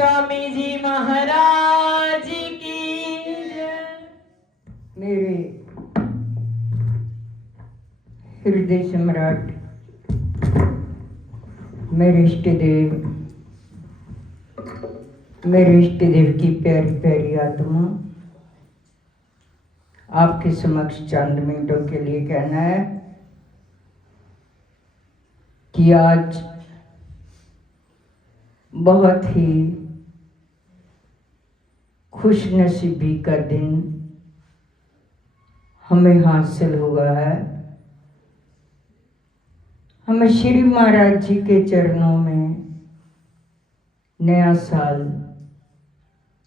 स्वामी जी महाराज की जय। मेरे हृदय सम्राट, मेरे इष्ट देव की प्यारी प्यारी आत्मा, आपके समक्ष चंद मिनटों के लिए कहना है कि आज बहुत ही खुशनसीबी का दिन हमें हासिल हुआ है। हमें श्री महाराज जी के चरणों में नया साल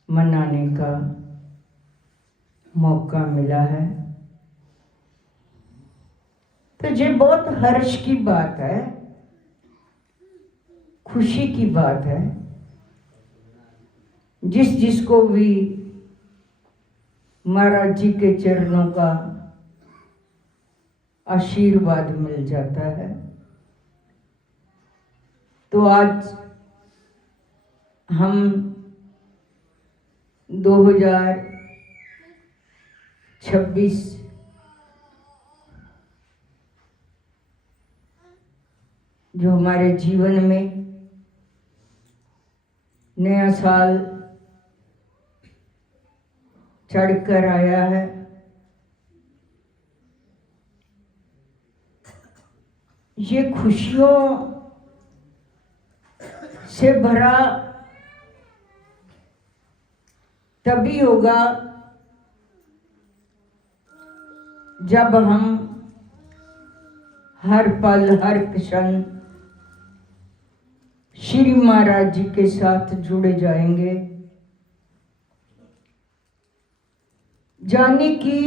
मनाने का मौका मिला है। तो ये बहुत हर्ष की बात है, खुशी की बात है। जिसको भी महाराज जी के चरणों का आशीर्वाद मिल जाता है, तो आज हम 2026 जो हमारे जीवन में नया साल चढ़कर आया है, ये खुशियों से भरा तभी होगा जब हम हर पल हर क्षण श्री महाराज जी के साथ जुड़े जाएंगे। जाने कि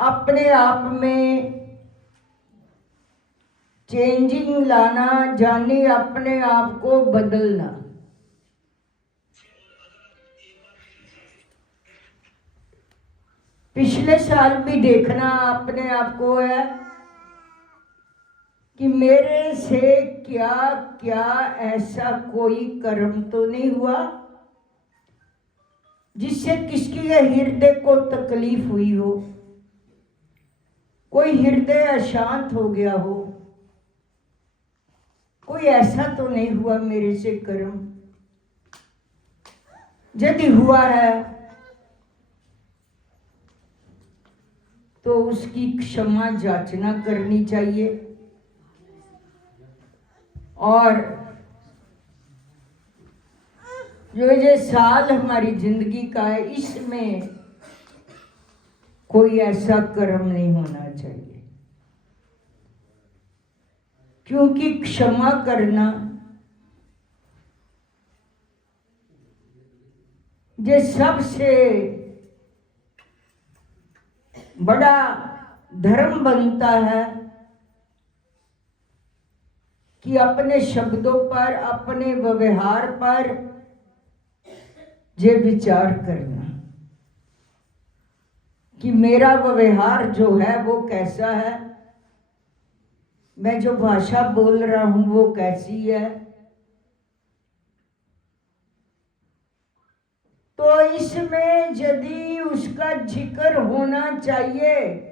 अपने आप में चेंजिंग लाना, जाने अपने आप को बदलना। पिछले साल भी देखना अपने आप को है कि मेरे से क्या क्या ऐसा कोई कर्म तो नहीं हुआ जिससे किसकी हृदय को तकलीफ हुई हो, कोई हृदय अशांत हो गया हो, कोई ऐसा तो नहीं हुआ मेरे से कर्म। यदि हुआ है तो उसकी क्षमा याचना करनी चाहिए। और जो ये साल हमारी जिंदगी का है, इसमें कोई ऐसा कर्म नहीं होना चाहिए, क्योंकि क्षमा करना ये सबसे बड़ा धर्म बनता है कि अपने शब्दों पर, अपने व्यवहार पर ये विचार करना कि मेरा व्यवहार जो है वो कैसा है, मैं जो भाषा बोल रहा हूं वो कैसी है। तो इसमें यदि उसका जिक्र होना चाहिए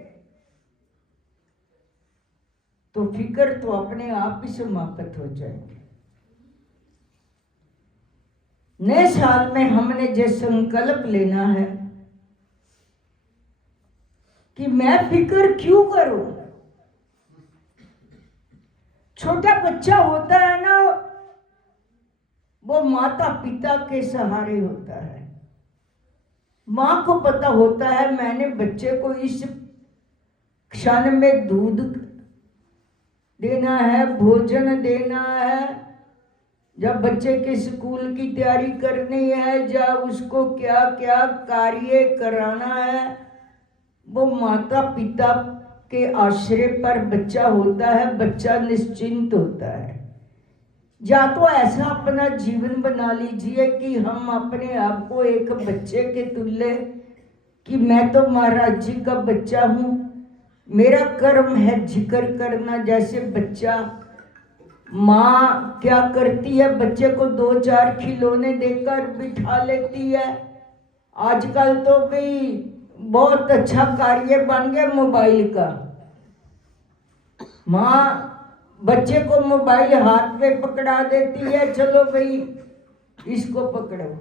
तो फिक्र तो अपने आप ही समाप्त हो जाएंगे। नए साल में हमने जो संकल्प लेना है कि मैं फिक्र क्यों करूं। छोटा बच्चा होता है ना, वो माता पिता के सहारे होता है। माँ को पता होता है मैंने बच्चे को इस क्षण में दूध देना है, भोजन देना है, जब बच्चे के स्कूल की तैयारी करनी है, जब उसको क्या क्या कार्य कराना है, वो माता पिता के आश्रय पर बच्चा होता है। बच्चा निश्चिंत होता है। या तो ऐसा अपना जीवन बना लीजिए कि हम अपने आप को एक बच्चे के तुल्य, कि मैं तो महाराज जी का बच्चा हूँ, मेरा कर्म है जिक्र करना। जैसे बच्चा माँ क्या करती है, बच्चे को 2-4 खिलौने देकर बिठा लेती है। आजकल तो भाई बहुत अच्छा कार्य बन गया मोबाइल का। माँ बच्चे को मोबाइल हाथ में पकड़ा देती है, चलो भाई इसको पकड़ो।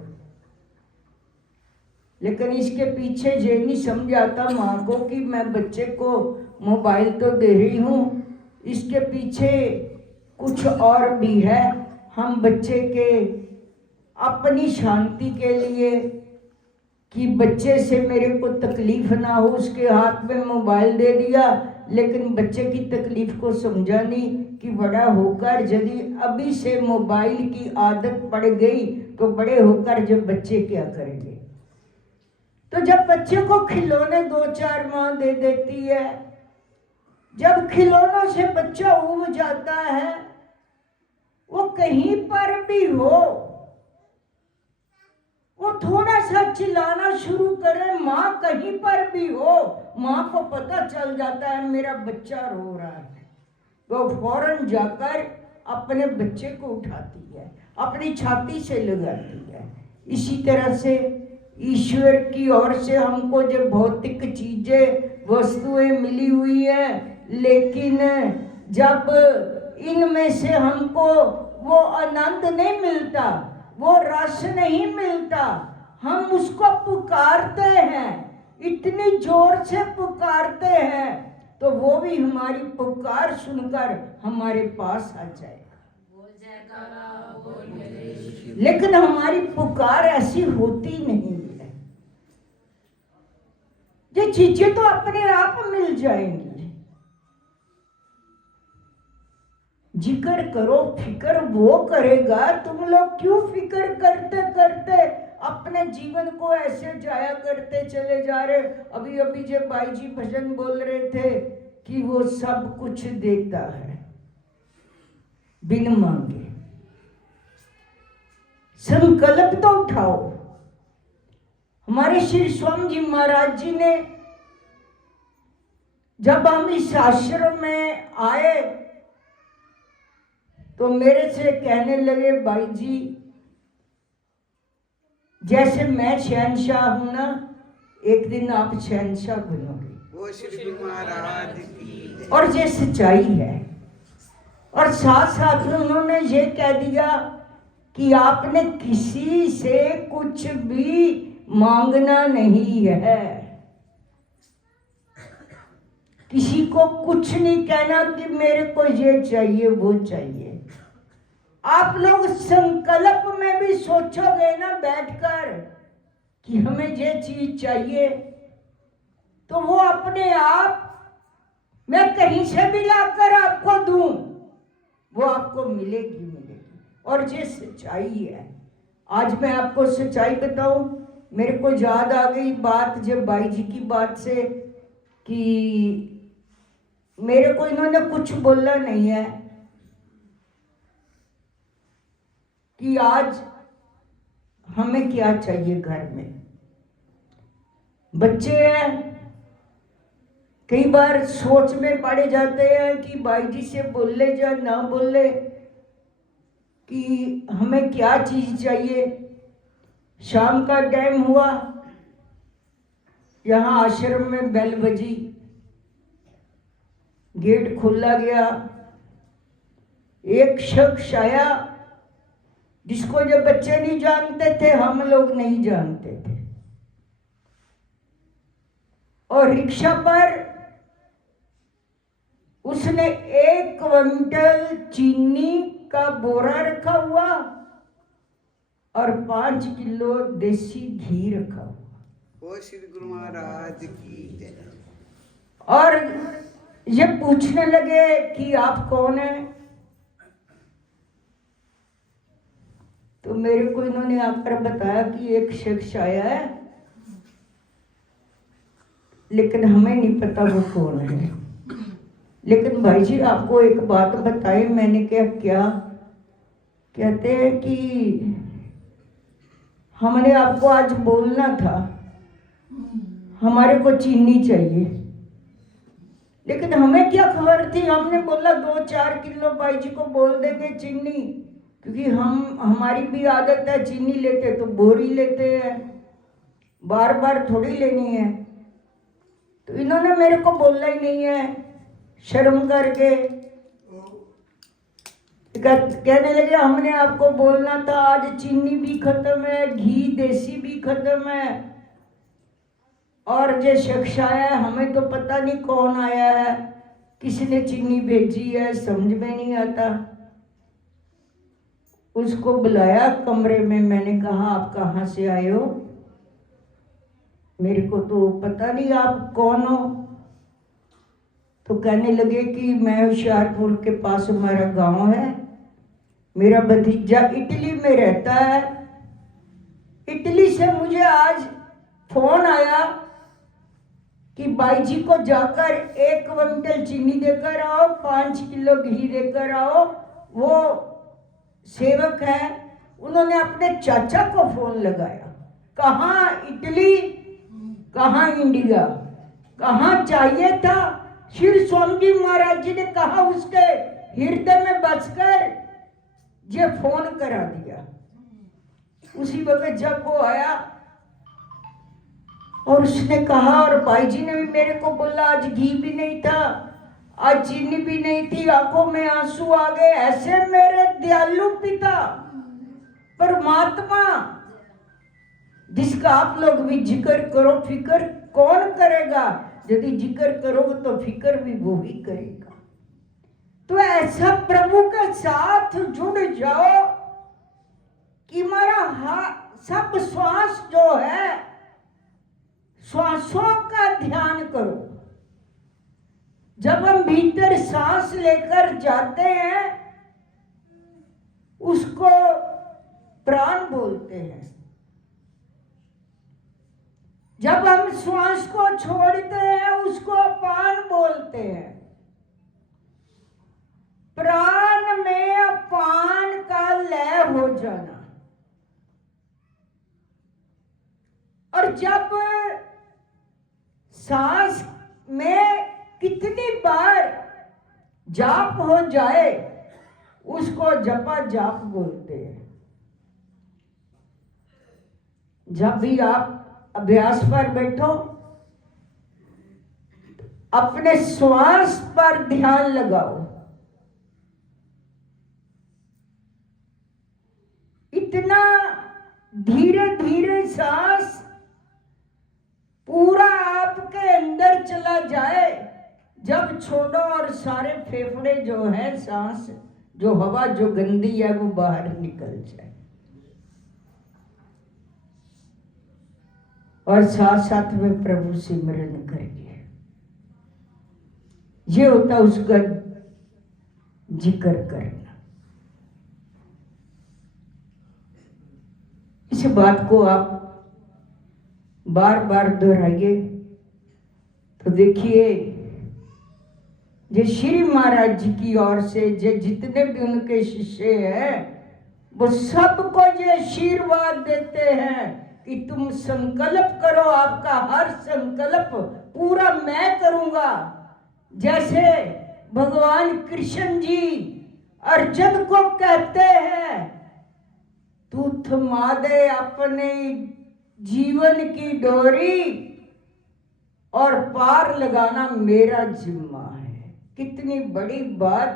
लेकिन इसके पीछे ये नहीं समझ आता माँ को कि मैं बच्चे को मोबाइल तो दे रही हूँ, इसके पीछे कुछ और भी है। हम बच्चे के अपनी शांति के लिए, कि बच्चे से मेरे को तकलीफ ना हो, उसके हाथ में मोबाइल दे दिया, लेकिन बच्चे की तकलीफ को समझा नहीं कि बड़ा होकर यदि अभी से मोबाइल की आदत पड़ गई तो बड़े होकर जब बच्चे क्या करेंगे। तो जब बच्चे को खिलौने 2-4 माँ दे देती है, जब खिलौनों से बच्चा उब जाता है, वो कहीं पर भी हो, वो थोड़ा सा चिल्लाना शुरू करे, माँ कहीं पर भी हो, माँ को पता चल जाता है मेरा बच्चा रो रहा है, तो फौरन जाकर अपने बच्चे को उठाती है, अपनी छाती से लगाती है। इसी तरह से ईश्वर की ओर से हमको जो भौतिक चीजें वस्तुएं मिली हुई है, लेकिन जब इनमें से हमको वो आनंद नहीं मिलता, वो रस नहीं मिलता, हम उसको पुकारते हैं, इतनी जोर से पुकारते हैं, तो वो भी हमारी पुकार सुनकर हमारे पास आ जाएगा। लेकिन हमारी पुकार ऐसी होती नहीं है। ये चीजें तो अपने आप मिल जाएंगी। जिक्र करो, फिक्र वो करेगा। तुम लोग क्यों फिक्र करते करते अपने जीवन को ऐसे जाया करते चले जा रहे। अभी अभी जब भाई जी भजन बोल रहे थे कि वो सब कुछ देता है बिन मांगे। संकल्प तो उठाओ। हमारे श्री स्वामी जी महाराज जी ने जब हम इस आश्रम में आए तो मेरे से कहने लगे, भाई जी जैसे मैं शहंशाह हूं ना, एक दिन आप शहंशाह बनोगे। वो श्री गुरु महाराज की। और ये सच्चाई है। और साथ साथ उन्होंने ये कह दिया कि आपने किसी से कुछ भी मांगना नहीं है, किसी को कुछ नहीं कहना कि मेरे को ये चाहिए वो चाहिए। आप लोग संकल्प में भी सोचोगे ना बैठकर कि हमें ये चीज चाहिए, तो वो अपने आप मैं कहीं से भी लाकर आपको दूं, वो आपको मिलेगी मिलेगी। और ये सच्चाई है। आज मैं आपको सच्चाई बताऊं, मेरे को याद आ गई बात जब भाई जी की बात से, कि मेरे को इन्होंने कुछ बोला नहीं है कि आज हमें क्या चाहिए। घर में बच्चे हैं, कई बार सोच में पड़े जाते हैं कि भाई जी से बोले या ना बोले कि हमें क्या चीज चाहिए। शाम का टाइम हुआ, यहाँ आश्रम में बेल बजी, गेट खोला गया, एक शख्स आया जिसको जो बच्चे नहीं जानते थे, हम लोग नहीं जानते थे, और रिक्शा पर उसने 1 क्विंटल चीनी का बोरा रखा हुआ और 5 किलो देसी घी रखा हुआ। वो श्री गुरु महाराज की जय। और ये पूछने लगे कि आप कौन हैं। तो मेरे को इन्होंने आकर बताया कि एक शख्स आया है, लेकिन हमें नहीं पता वो कौन है। लेकिन भाई जी आपको एक बात बताई। मैंने क्या कहते हैं कि हमने आपको आज बोलना था, हमारे को चीनी चाहिए। लेकिन हमें क्या खबर थी, हमने बोला 2-4 किलो भाई जी को बोल देंगे चीनी, क्योंकि हमारी भी आदत है चीनी लेते तो बोरी लेते हैं, बार बार थोड़ी लेनी है। तो इन्होंने मेरे को बोलना ही नहीं है, शर्म करके कहने लगे हमने आपको बोलना था, आज चीनी भी खत्म है, घी देसी भी खत्म है, और जो शख्स आया है हमें तो पता नहीं कौन आया है, किसने चीनी भेजी है, समझ में नहीं आता। उसको बुलाया कमरे में, मैंने कहा आप कहाँ से आए हो, मेरे को तो पता नहीं आप कौन हो। तो कहने लगे कि मैं होशियारपुर के पास हमारा गांव है, मेरा भतीजा इटली में रहता है, इटली से मुझे आज फोन आया कि बाई जी को जाकर 1 क्विंटल चीनी देकर आओ, 5 किलो घी देकर आओ। वो सेवक है, उन्होंने अपने चाचा को फोन लगाया, कहाँ इटली, कहाँ इंडिया, कहाँ चाहिए था। श्री स्वामी जी महाराज जी ने कहा उसके हृदय में बसकर ये फोन करा दिया। उसी वक्त जब वो आया और उसने कहा, और भाई जी ने भी मेरे को बोला आज घी भी नहीं था, आज चीनी भी नहीं थी, आंखों में आंसू आ गए। ऐसे मेरे दयालु पिता परमात्मा, जिसका आप लोग भी जिक्र करो, फिक्र कौन करेगा, यदि जिक्र करोगे तो फिक्र भी वो ही करेगा। तो ऐसा प्रभु के साथ जुड़ जाओ कि हमारा सब श्वास जो है, श्वासों का ध्यान करो। जब हम भीतर सांस लेकर जाते हैं उसको प्राण बोलते हैं, जब हम श्वास को छोड़ते हैं उसको अपान बोलते हैं। प्राण में अपान का लय हो जाना, और जब सांस में कितनी बार जाप हो जाए उसको जपा जाप बोलते हैं। जब भी आप अभ्यास पर बैठो, अपने श्वास पर ध्यान लगाओ। इतना धीरे धीरे सांस पूरा आपके अंदर चला जाए, जब छोड़ो और सारे फेफड़े जो है, सांस जो हवा जो गंदी है वो बाहर निकल जाए, और साथ साथ में प्रभु सिमरन करिए। ये होता उसका जिक्र करना। इस बात को आप बार बार दोहराइए तो देखिए, जो श्री महाराज जी की ओर से जो जितने भी उनके शिष्य हैं वो सबको ये आशीर्वाद देते हैं कि तुम संकल्प करो, आपका हर संकल्प पूरा मैं करूंगा। जैसे भगवान कृष्ण जी अर्जुन को कहते हैं, तू थमा दे अपने जीवन की डोरी और पार लगाना मेरा जिम्मा है। कितनी बड़ी बात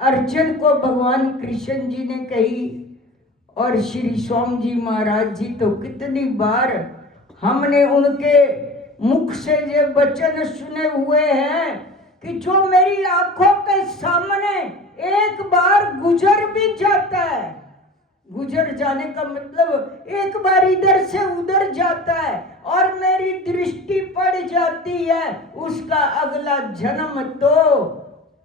अर्जुन को भगवान कृष्ण जी ने कही, और श्री स्वामी जी महाराज जी तो कितनी बार हमने उनके मुख से ये वचन सुने हुए हैं कि जो मेरी आंखों के सामने एक बार गुजर भी जाता है, गुजर जाने का मतलब एक बार इधर से उधर जाता है और मेरी दृष्टि पड़ जाती है, उसका अगला जन्म तो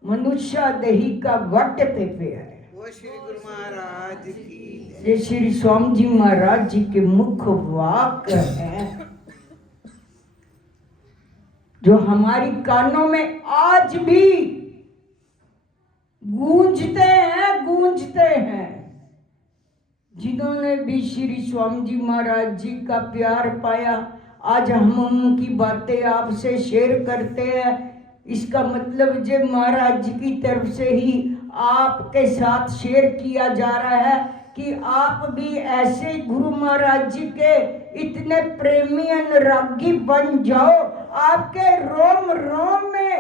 मनुष्य देही का वट पे है। वो श्री गुरु महाराज की ये श्री स्वामी जी महाराज जी के मुख वाक है जो हमारी कानों में आज भी गूंजते हैं। जिन्होंने भी श्री स्वामी जी महाराज जी का प्यार पाया, आज हम उनकी बातें आपसे शेयर करते हैं। इसका मतलब जो महाराज जी की तरफ से ही आपके साथ शेयर किया जा रहा है कि आप भी ऐसे गुरु महाराज जी के इतने प्रेमी अनुरागी बन जाओ, आपके रोम रोम में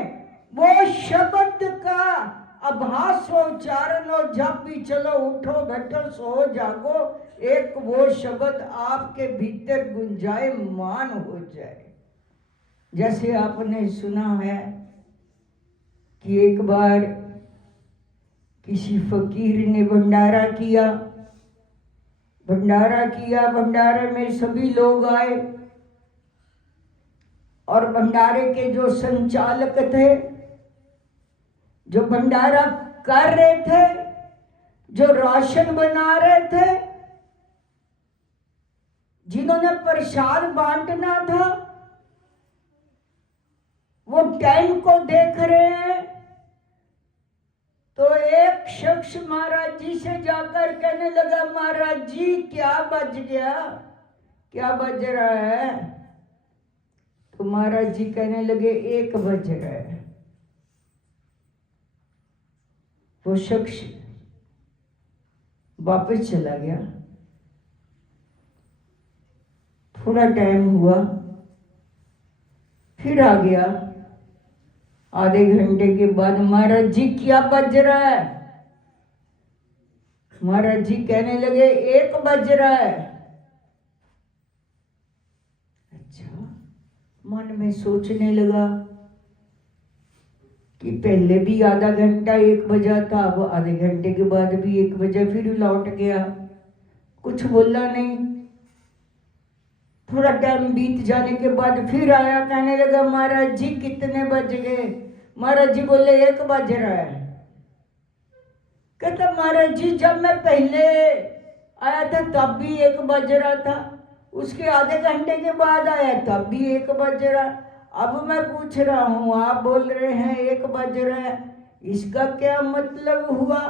वो शब्द का आभास हो, उच्चारण हो, जब भी चलो उठो बैठो सो जागो, एक वो शब्द आपके भीतर गुंजायमान हो जाए। जैसे आपने सुना है कि एक बार किसी फकीर ने भंडारा किया, भंडारे में सभी लोग आए और भंडारे के जो संचालक थे, जो भंडारा कर रहे थे, जो राशन बना रहे थे, जिन्होंने प्रसाद बांटना था, वो टाइम को देख रहे हैं। तो एक शख्स महाराज जी से जाकर कहने लगा, महाराज जी क्या बज गया, क्या बज रहा है? तो महाराज जी कहने लगे 1 बज रहा है। वो शख्स वापस चला गया। थोड़ा टाइम हुआ, फिर आ गया। आधे घंटे के बाद, महाराज जी क्या बज रहा है? महाराज जी कहने लगे 1 बज रहा है। अच्छा, मन में सोचने लगा कि पहले भी आधा घंटा 1 बजा था, अब आधे घंटे के बाद भी 1 बजा, फिर लौट गया, कुछ बोला नहीं। थोड़ा टाइम बीत जाने के बाद फिर आया, कहने लगा महाराज जी कितने बज गए? महाराज जी बोले 1 बज रहा है। कहता महाराज जी जब मैं पहले आया था तब भी 1 बज रहा था, उसके आधे घंटे के बाद आया तब भी 1 बज रहा, अब मैं पूछ रहा हूँ आप बोल रहे हैं 1 बज रहा है, इसका क्या मतलब हुआ?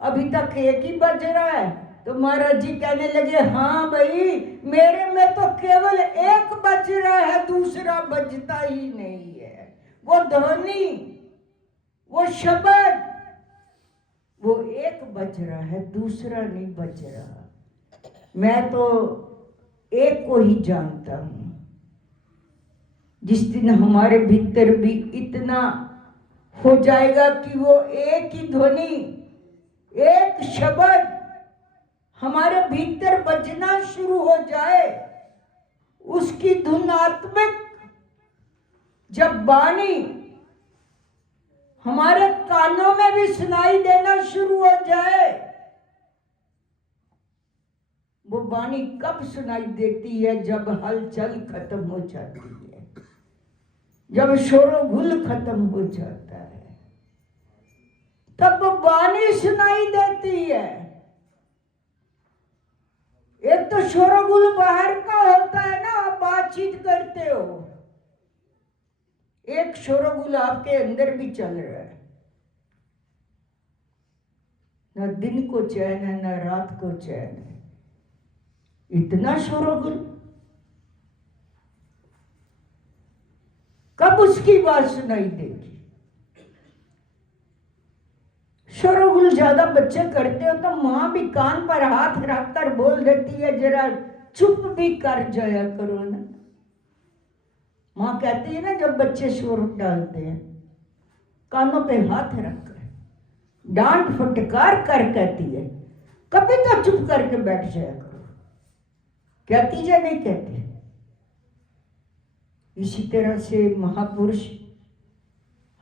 अभी तक 1 ही बज रहा है। तो महाराज जी कहने लगे हाँ भाई, मेरे में तो केवल 1 बज रहा है, दूसरा बजता ही नहीं है। वो ध्वनि, वो शब्द, वो 1 बज रहा है, दूसरा नहीं बज रहा। मैं तो एक को ही जानता हूं। जिस दिन हमारे भीतर भी इतना हो जाएगा कि वो एक ही ध्वनि, एक शब्द हमारे भीतर बजना शुरू हो जाए, उसकी धुनात्मक जब वाणी हमारे कानों में भी सुनाई देना शुरू हो जाए, वो वाणी कब सुनाई देती है? जब हलचल खत्म हो जाती है, जब शोरगुल खत्म हो जाता है, तब वो वाणी सुनाई देती है। एक तो शोरगुल बाहर का होता है ना, आप बातचीत करते हो, एक शोरगुल आपके अंदर भी चल रहा है। न दिन को चैन है, न रात को चैन है, इतना शोरगुल। कब उसकी बात सुनाई देगी? शोरगुल ज्यादा बच्चे करते हो तो माँ भी कान पर हाथ रखकर बोल देती है जरा चुप भी कर जाया करो ना। माँ कहती है ना जब बच्चे शोर डालते हैं, कानों पे हाथ रखकर डांट फटकार कर कहती है कभी तो चुप करके बैठ जाया करो। कहती है नहीं कहती? इसी तरह से महापुरुष,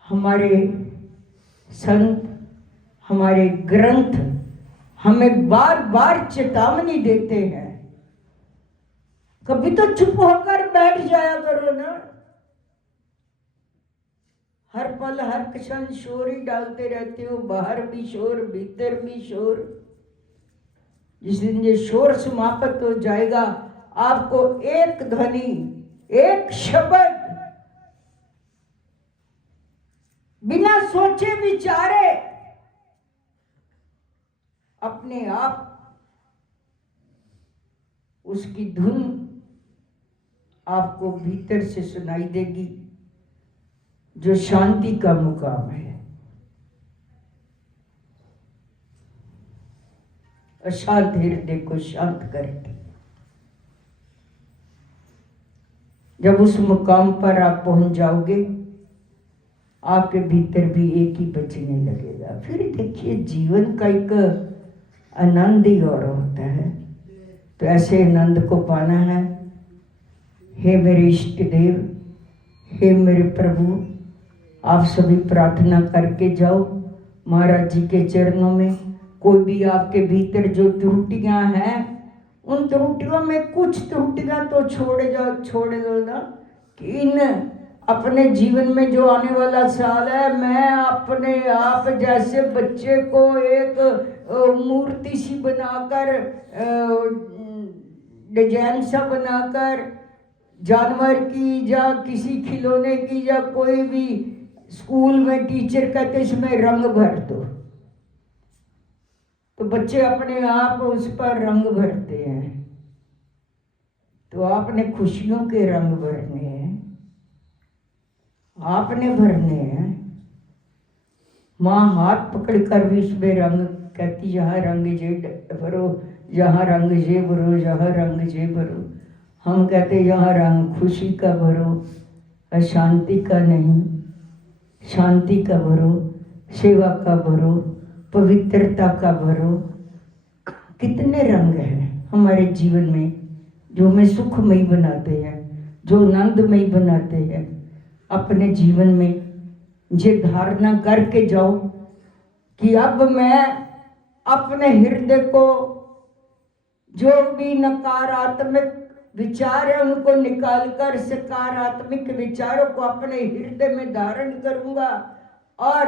हमारे संत, हमारे ग्रंथ हमें बार बार चेतावनी देते हैं, कभी तो चुप होकर बैठ जाया करो ना। हर पल हर क्षण शोर ही डालते रहते हो, बाहर भी शोर, भीतर भी शोर। जिस दिन ये शोर समाप्त हो जाएगा, आपको एक ध्वनि, एक शब्द बिना सोचे विचारे अपने आप उसकी धुन आपको भीतर से सुनाई देगी। जो शांति का मुकाम है। अशांत हृदय को शांत करके जब उस मुकाम पर आप पहुंच जाओगे, आपके भीतर भी एक ही बचने लगेगा। फिर देखिए, जीवन का एक आनंद ही और होता है। तो ऐसे आनंद को पाना है। हे मेरे इष्ट देव, हे मेरे प्रभु, आप सभी प्रार्थना करके जाओ महाराज जी के चरणों में। कोई भी आपके भीतर जो त्रुटियां हैं, उन त्रुटियों में कुछ त्रुटियां तो छोड़ दो ना, कि इन अपने जीवन में जो आने वाला साल है, मैं अपने आप जैसे बच्चे को एक मूर्ति सी बनाकर, डिजाइन सा बनाकर, जानवर की या किसी खिलौने की, या कोई भी स्कूल में टीचर कहते इसमें रंग भर दो, तो बच्चे अपने आप उस पर रंग भरते हैं। तो आपने खुशियों के रंग भरने हैं, आपने भरने हैं। माँ हाथ पकड़कर भी इसमें रंग कहती, यहाँ रंग जे भरो, यहाँ रंग जे भरो, यहाँ रंग जे भरो। हम कहते यहाँ रंग खुशी का भरो, अशांति का नहीं, शांति का भरो, सेवा का भरो, पवित्रता का भरो। कितने रंग हैं हमारे जीवन में जो हमें सुखमयी बनाते हैं, जो आनंदमयी बनाते हैं। अपने जीवन में ये धारणा करके जाओ कि अब मैं अपने हृदय को जो भी नकारात्मक विचार है उनको निकालकर सकारात्मक विचारों को अपने हृदय में धारण करूंगा और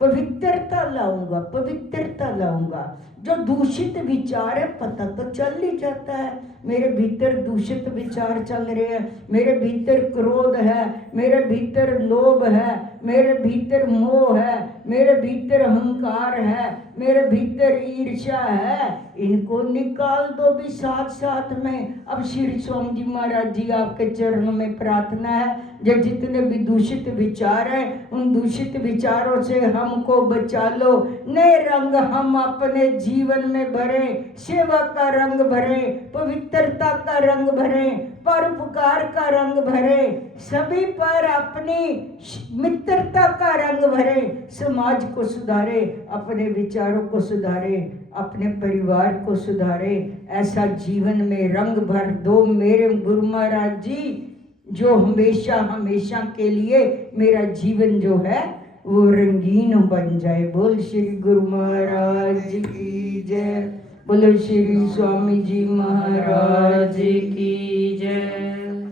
पवित्रता लाऊंगा, पवित्रता लाऊंगा। जो दूषित विचार है, पता तो चल ही जाता है मेरे भीतर दूषित विचार चल रहे हैं, मेरे भीतर क्रोध है, मेरे भीतर लोभ है, मेरे भीतर मोह है, मेरे भीतर अहंकार है, मेरे भीतर ईर्ष्या है। इनको निकाल दो भी साथ साथ में। अब श्री स्वामी जी महाराज जी आपके चरणों में प्रार्थना है, जो जितने भी दूषित विचार हैं उन दूषित विचारों से हमको बचा लो। नए रंग हम अपने जीवन में भरें, सेवा का रंग भरें, पवित्रता का रंग भरें, परोपकार का रंग भरें, सभी पर अपनी मित्रता का रंग भरें, समाज को सुधारे, अपने विचारों को सुधारे, अपने परिवार को सुधारे। ऐसा जीवन में रंग भर दो मेरे गुरु महाराज जी, जो हमेशा हमेशा के लिए मेरा जीवन जो है वो रंगीन बन जाए। बोल श्री गुरु महाराज की जय, बोलो श्री स्वामी जी महाराज की